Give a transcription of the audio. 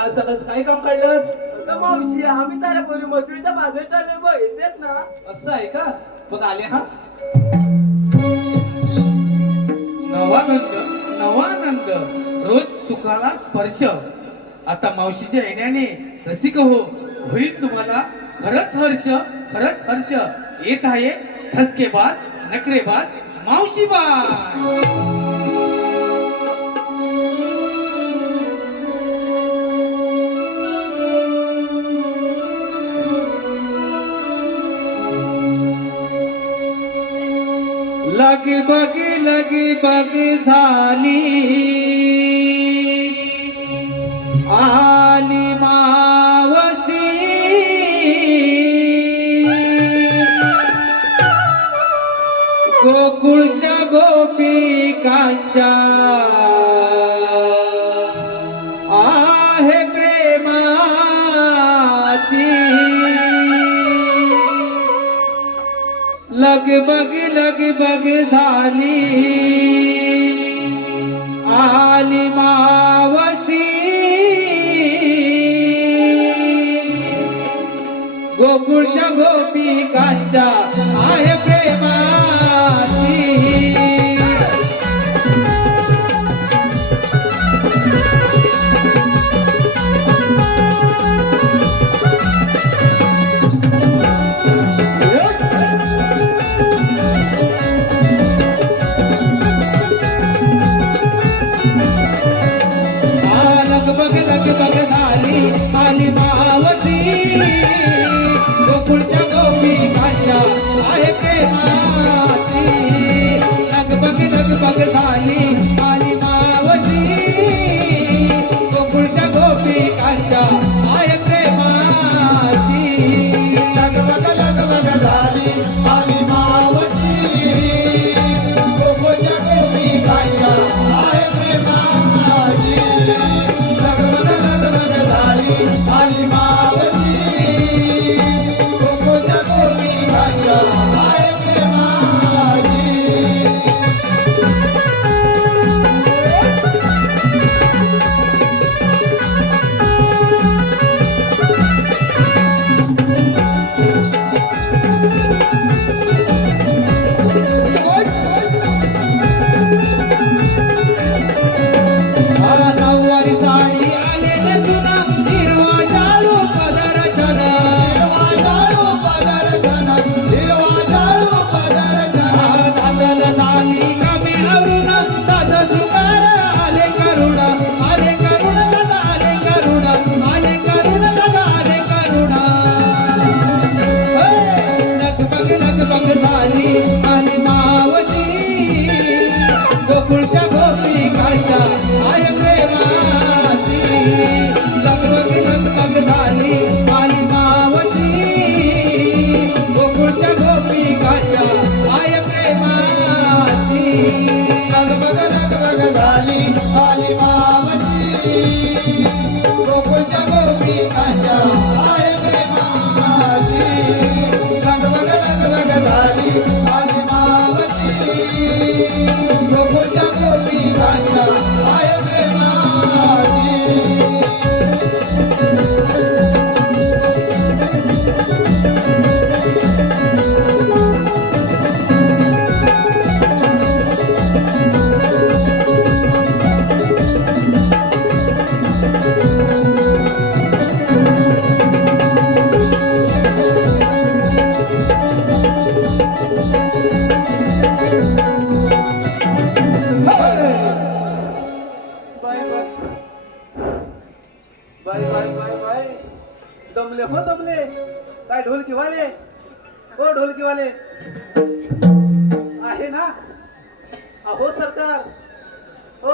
सकाळ सकाळ काय काम काढलंस? मावशी आम्ही साऱ्या पोरी मथुरीच्या बाजूला चाललोय बघ. येतेच ना? असं आहे का? मग आले हा? नवानंद नवानंद रोज सुखाला स्पर्श. आता मावशीच्या येण्याने रसिक हो. होईल तुम्हाला खरंच हर्ष खरंच हर्ष. येत आहे ठसकेबाज नखरेबाज मावशीबाज. लगी बगी लगी बगी झाली. आली मावसी गोकुळच्या गोपिकांच्या लगबग लगबग झाली. आली मावशी. गोकुळच्या गोपी कांच्या आहे प्रेमा झाली आणि मावती गोकुळच्या गोपी गोपिकांच्या आहे ते माती हो दमले काय ढोलकी वाले हो ढोलकी वाले आहे ना? अहो सरकार हो.